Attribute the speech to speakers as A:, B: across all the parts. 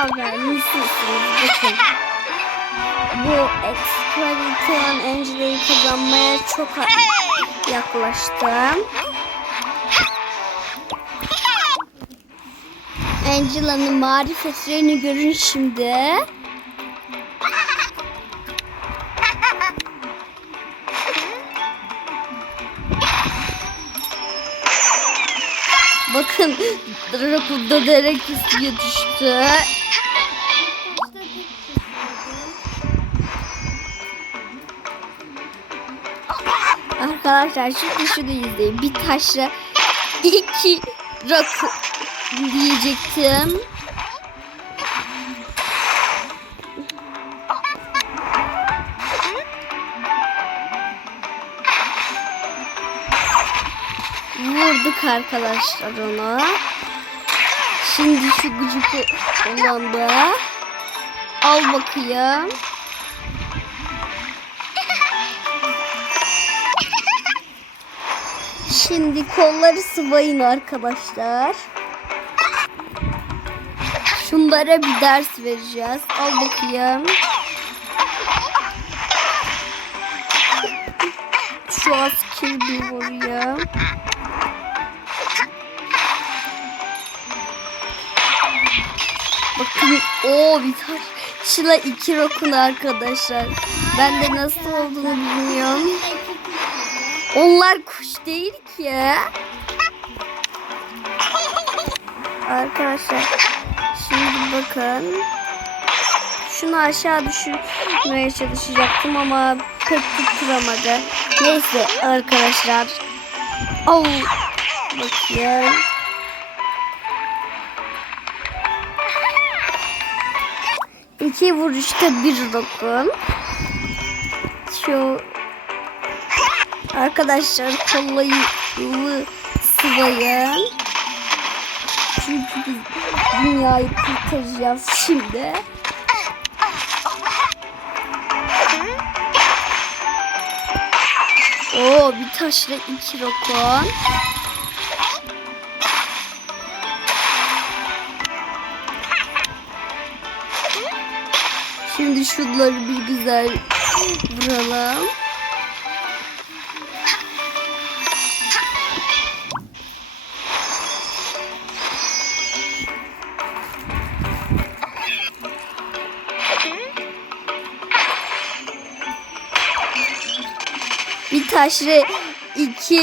A: haber? Nasılsınız? Bakın. Bu Expedition Angela'yı kazanmaya çok yaklaştım. Angela'nın marifetlerini görün şimdi. Drakul'da derek suya düştü. Arkadaşlar şimdi şunu izleyin. Bir taşla iki rakun diyecektim. Vurduk arkadaşlar ona. Şimdi şu gıcık olan da al bakayım. Şimdi kolları sıvayın arkadaşlar. Şunlara bir ders vereceğiz. Al bakayım. Şu askeri bir vurayım. Bakın o bir taş. Şila iki rokun arkadaşlar. Ben de nasıl olduğunu bilmiyorum. Onlar kuş değil ki. Arkadaşlar şimdi bakın. Şunu aşağı düşürmeye çalışacaktım ama pek tutturamadı. Neyse arkadaşlar. Oh. Bakayım. İki vuruşta bir dokun. Şu arkadaşlar kollayı sıvayın. Çünkü biz dünyayı kurtaracağız şimdi. Oo bir taşla iki rokon. Şimdi şunları bir güzel vuralım. Bir taşla iki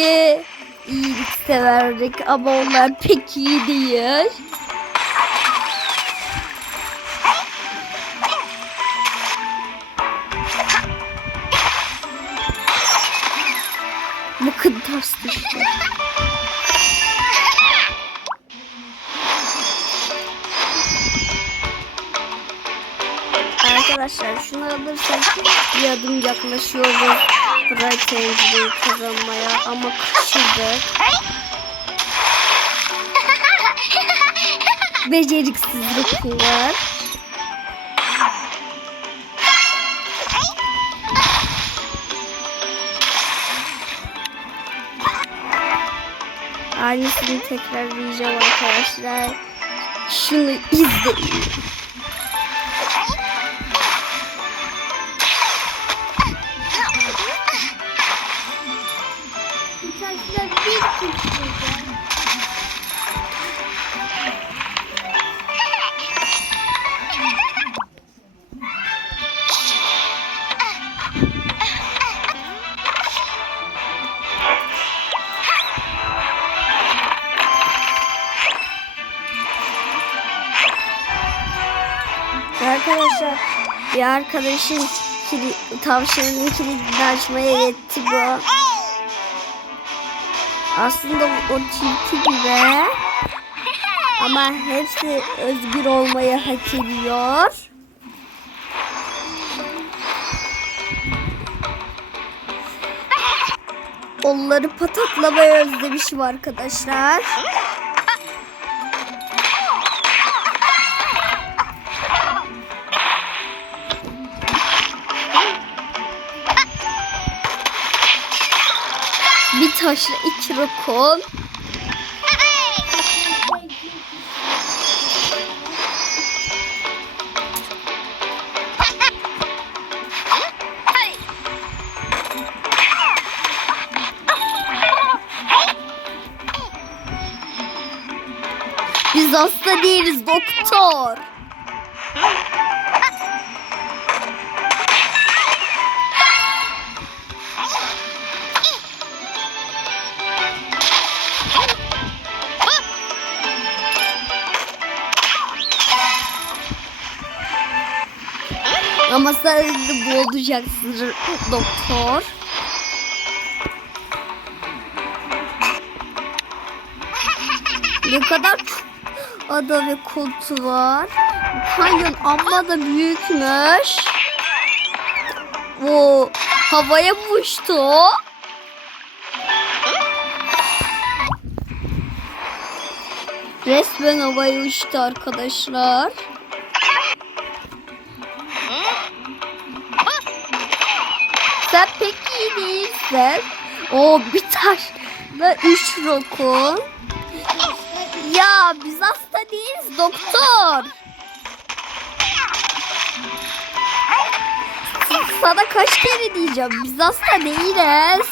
A: iyilik severdik ama onlar pek iyi değil. Düştü. Arkadaşlar şunu alırsak bir adım yaklaşıyoruz. Bright Angel'ı kazanmaya ama kaçırdık. Beceriksizlik var. Aynısını tekrarlayacağım arkadaşlar. Şunu izleyin. Arkadaşın kili, tavşanın kilidini açmaya yetti bu. Aslında o tilki gibi. Ama hepsi özgür olmayı hak ediyor. Onları pataklamaya özlemişim arkadaşlar. arkadaşlar iki rakon. Biz hasta değiliz doktor. Ama sen boğulacaksın doktor. Ne kadar ada ve kutu var. Kanyon amma da büyükmüş. O havaya uçtu. Resmen havaya uçtu arkadaşlar. Sen pek iyi değilsin. O bir taş ve üç rokun. Ya biz hasta değiliz doktor. Sana kaç kere diyeceğim biz hasta değiliz.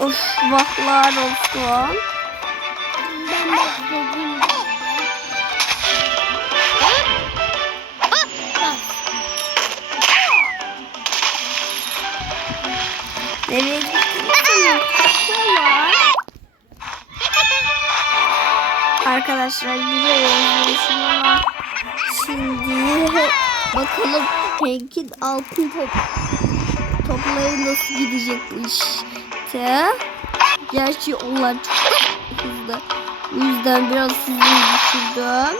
A: Of vahlar olsun. Nereye gittiniz? Arkadaşlar biliyoruz ama şimdi bakalım Hank'in altın top topları nasıl gidecek bu işte. Gerçi onlar çok hızlı. O yüzden biraz hızlı düşürdüm.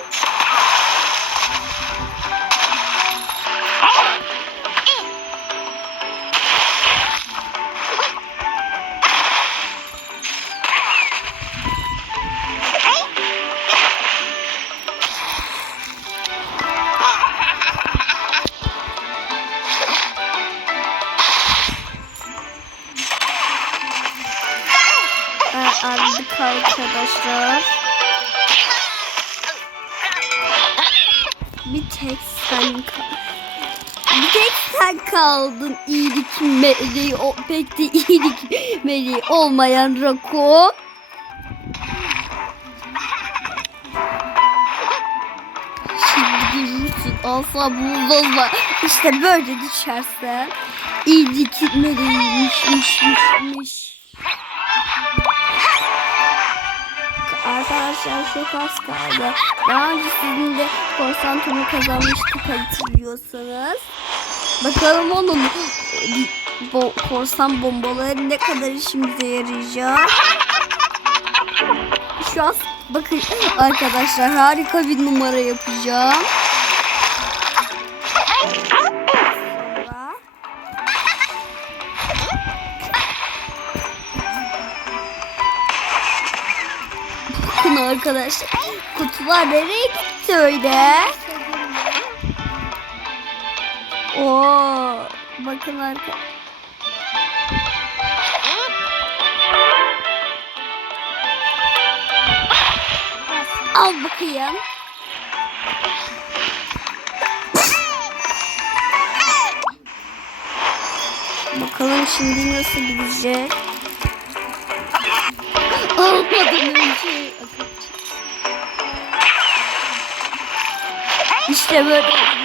A: Meleği, o pek de iyilik meleği olmayan Rako. Şimdi görürsün asla bozma. İşte böyle düşersen iyilik meleğiymişmişmişmiş. Arkadaşlar çok az kaldı. Daha önce sizin de korsan turu kazanmıştık hatırlıyorsanız. Bakalım onun bo korsan bombaları ne kadar işimize yarayacak. Şu an bakın arkadaşlar harika bir numara yapacağım. Bakın arkadaşlar. Kutular nereye gitti öyle? Oo, bakın arkadaşlar. Al bakayım. Bakalım şimdi nasıl gidecek. Almadan önce. İşte böyle.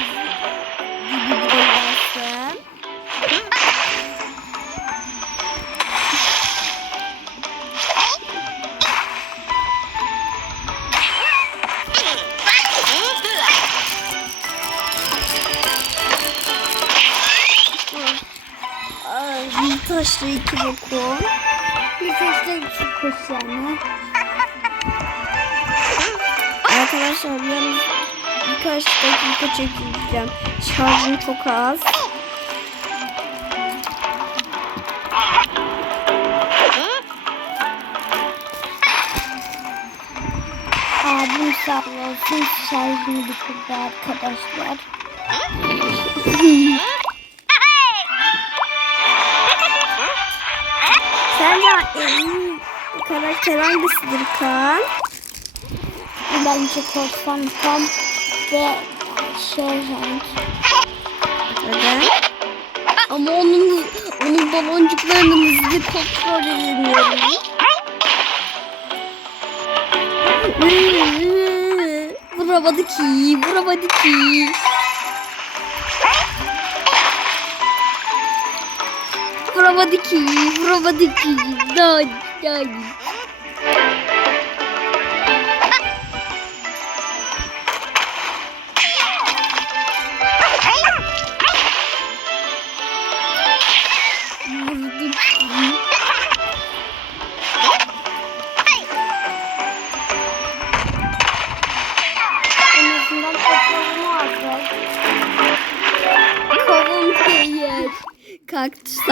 A: Boku.
B: Bir taşla iki kuş yani.
A: Arkadaşlar yalnız birkaç dakika çekeceğim. Şarjım çok az.
B: Abim sağ olsun şarjını bitirdi arkadaşlar.
A: karakter hangisidir Kaan?
B: Bence korsan tam ve şey renk.
A: Neden? Ama onun onun baloncuklarının hızlı kontrol edemiyorum. Vuramadı ki, vuramadı ki. Vuramadı ki, vuramadı ki. Daha, daha.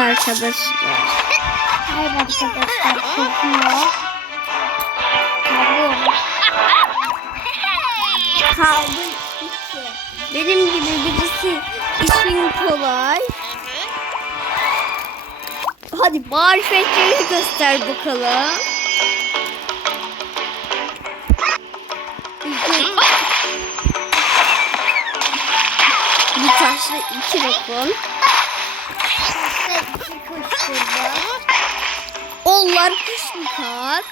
A: Arkadaşlar.
B: Hayır arkadaşlar kokuyor. Kavun.
A: Kaldı iki. Benim gibi birisi işin kolay. Hadi marifetlerini göster bakalım. Bir taşla iki dokun. Onlar kuş mu kar?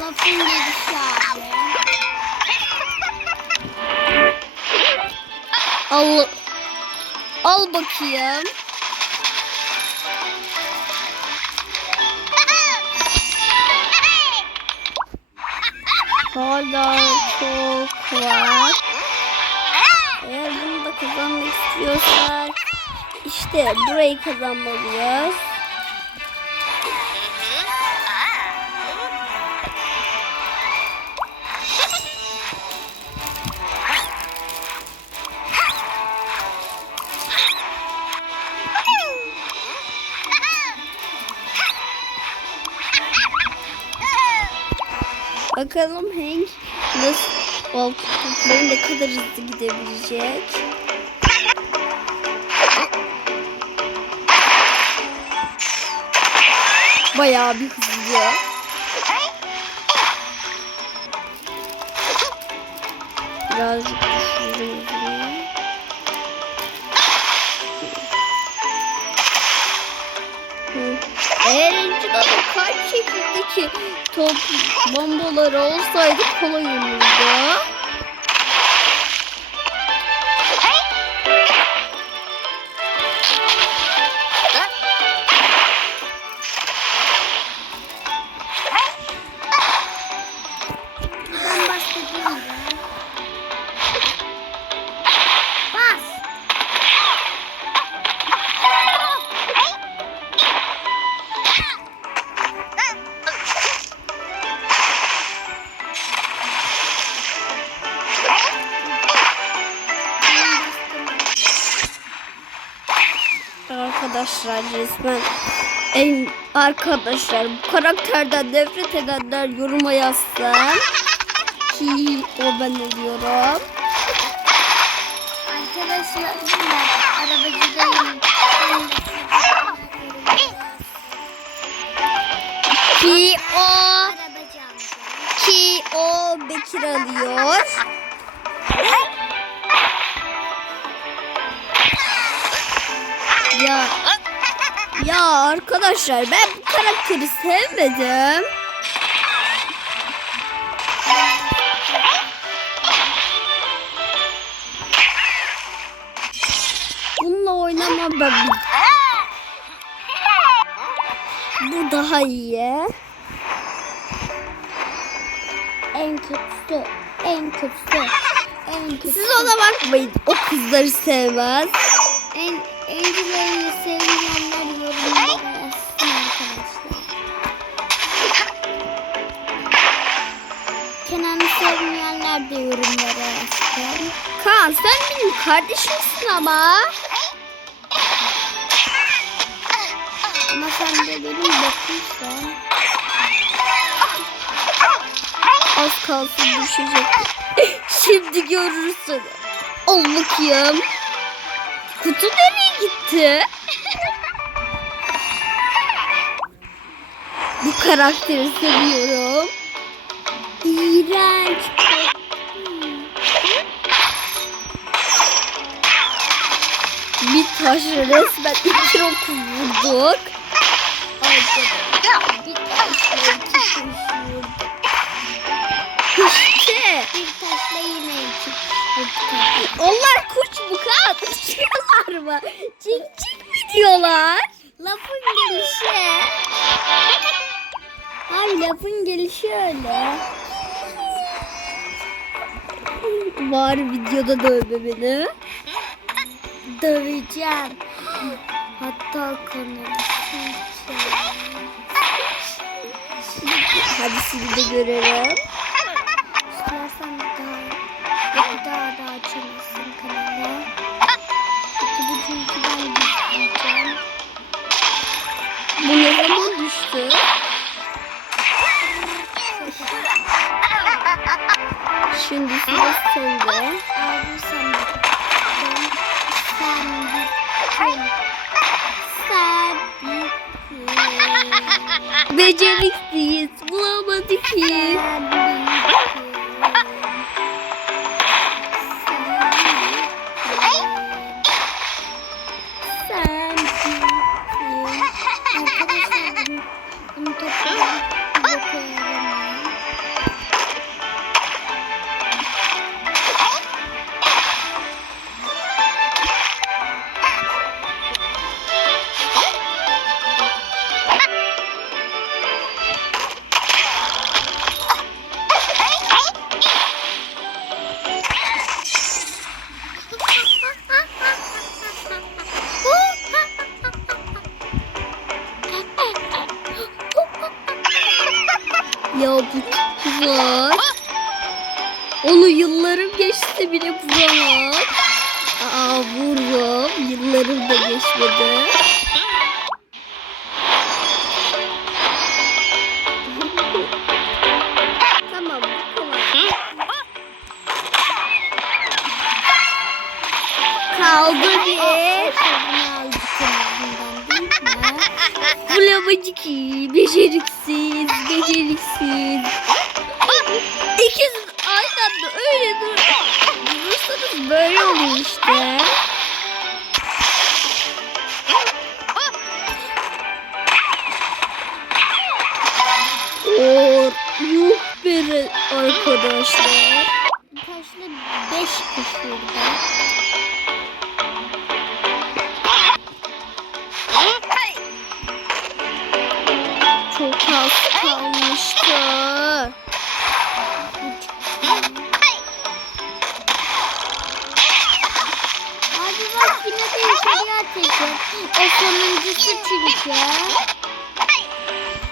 B: Lafın gelişi abi.
A: Al, al bakayım. Hala çok var. Eğer bunu da kazanmak istiyorsak işte burayı kazanmalıyız. Bakalım Hank nasıl balta topları ne kadar hızlı gidebilecek. Bayağı bir hızlı. Birazcık Önceden o kalp şeklindeki top bombaları olsaydı kolay olurdu. Arkadaşlar bu karakterden nefret edenler yoruma yazsın. Ki o ben ne diyorum.
B: Arkadaşlar arabacıdayım.
A: Ki o ki o Bekir alıyor. Ya ya arkadaşlar ben bu karakteri sevmedim. Bununla oynamam ben. bir- Bu daha iyi.
B: En kötüsü. En kötüsü. En kötüsü.
A: Siz ona bakmayın. O kızları sevmez.
B: En Angela'yı sevmeyenler sevmeyenler de yorumlara yazsın.
A: Kaan sen benim kardeşimsin ama.
B: Ama sen de benim bakımsın.
A: Az kalsın düşecek. Şimdi görürsün. Al bakayım. Kutu nereye gitti? Bu karakteri seviyorum.
B: İğrenç.
A: Taşla resmen iki oku vurduk.
B: Bir taşla iki kuş vurdu.
A: İşte.
B: Bir taşla yine iki vurdu.
A: Onlar kuş mu kan? Uçuyorlar mı? Cik cik mi diyorlar?
B: Lafın gelişi. Abi lafın gelişi öyle.
A: Var videoda dövme beni.
B: Döveceğim. Hatta kanalı
A: Hadi sizi de görelim.
B: İstersen bir daha, bir daha da açamazsın değil mi?
A: Bulamacı ki. Beceriksiz. Beceriksiz. İkiz aynı anda öyle dur. Durursanız böyle oluyor işte. Oo, yuh be arkadaşlar.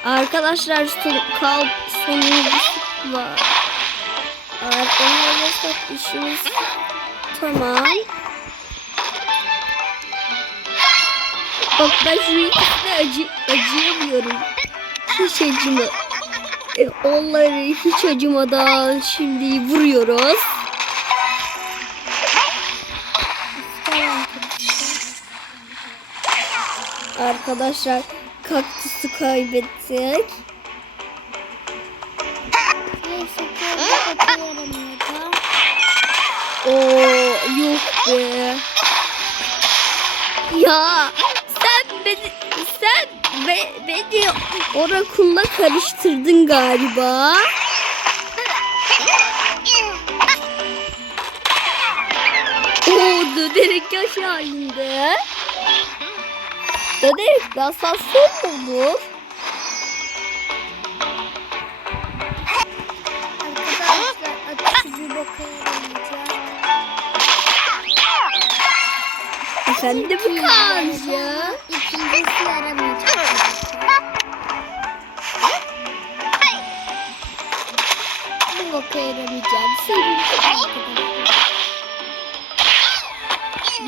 A: Arkadaşlar son, kal sonuncusu var. Alırsak işimiz tamam. Bak ben şu ikisine acı, acıyamıyorum. Hiç acıma. E, onları hiç acımadan şimdi vuruyoruz. Arkadaşlar kaktüsü kaybettik.
B: Neyse kötü yaramıyordu.
A: Oo yok be. Ya sen beni sen be, beni orakulla karıştırdın galiba. Oo dönerek aşağı indi. Asansör mü olur?
B: Arkadaşlar ateşi bir boka yaramayacak.
A: Efendim Kaan'cığım.
B: İkincisi yaramayacak. Bu boka yaramayacağını söyleyeceğim arkadaşlar.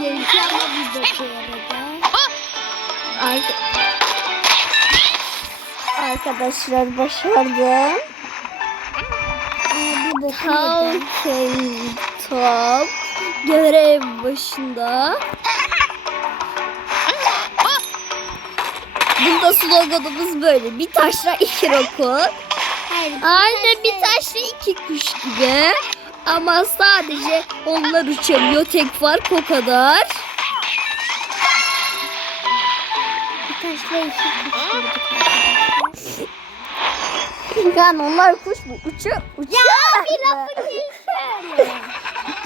B: Yenki ama bir boka yaradı.
A: Arka- Arkadaşlar başardım. Talking Top görev başında. Bunda sloganımız böyle. Bir taşla iki rokot. Aynen bir taşla iki kuş gibi. Ama sadece onlar uçamıyor. Tek fark o kadar.
B: Bir taşla iki kuş vurduk arkadaşlar.
A: Yani onlar kuş mu? Uçuyor. Uçuyor.
B: Ya bir lafı geçsene.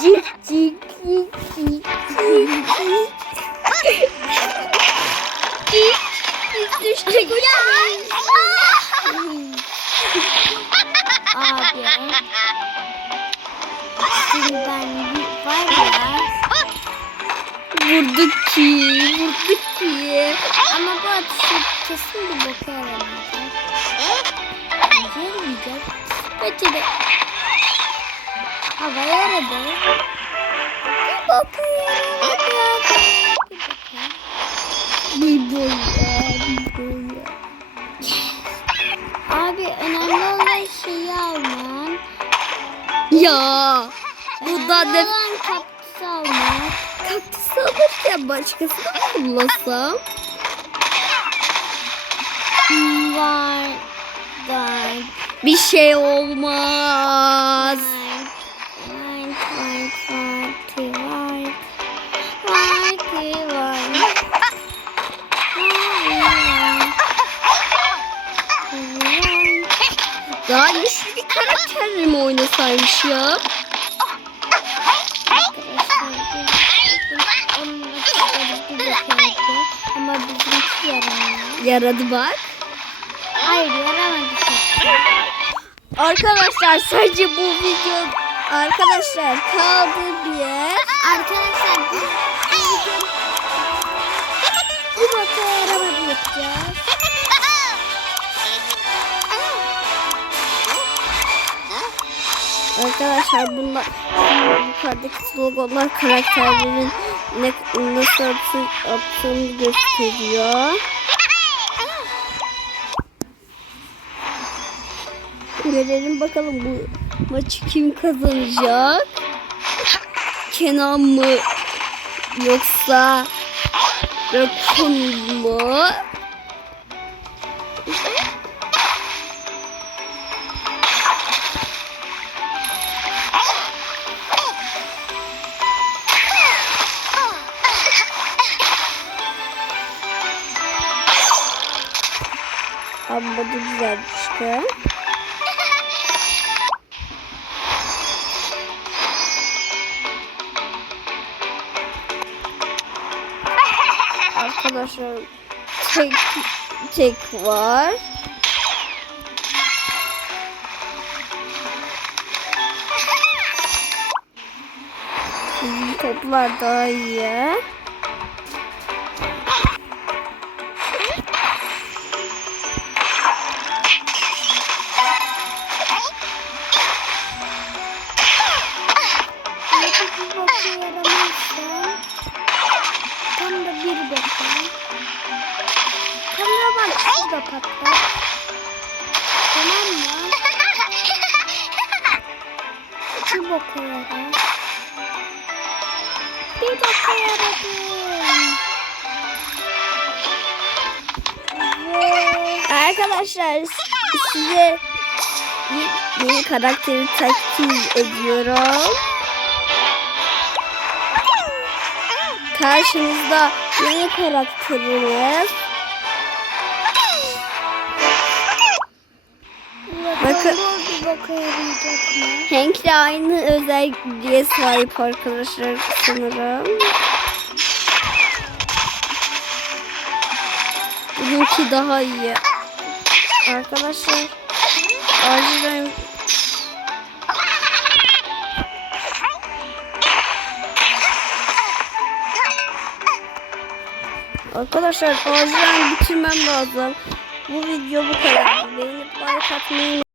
A: Cik cik cik cik cik cik. Cik düştük uçmayın.
B: Abi. Şimdi ben bir- var ya.
A: Vurduk ki, vurduk ki.
B: Ama bu atışı kesin bir boka yaramayacak. Yaramayacak. Bence de. Hava yaradı. Bir boka yaramayacak. Bir
A: boya, bir boya.
B: Abi önemli olan şeyi alman.
A: Ya,
B: Önemli
A: da
B: almak.
A: Alırken başkasını kullasam?
B: Var. Var.
A: Bir şey olmaz. Daha güçlü bir karakterle mi oynasaymış ya? Yaradı bak.
B: Hayır yaramadı.
A: Arkadaşlar sadece bu video arkadaşlar kaldı bir.
B: Arkadaşlar bu bu boka yaramadı yapacağız.
A: Arkadaşlar bunlar yukarıdaki sloganlar karakterlerin ne, nasıl atı, attığını gösteriyor. Görelim bakalım bu maçı kim kazanacak? Kenan mı yoksa Rakun mu? Amma da güzel işte. Arkadaşlar tek tek var. Toplar daha iyi. Arkadaşlar size yeni karakteri takdim ediyorum. Karşınızda yeni karakterimiz. Bakın.
B: Mı?
A: Hank'le aynı özelliğe sahip arkadaşlar sanırım. Bununki daha iyi. Arkadaşlar acilen Arkadaşlar acilen bitirmem lazım. Bu video bu kadar. Beğenip like atmayı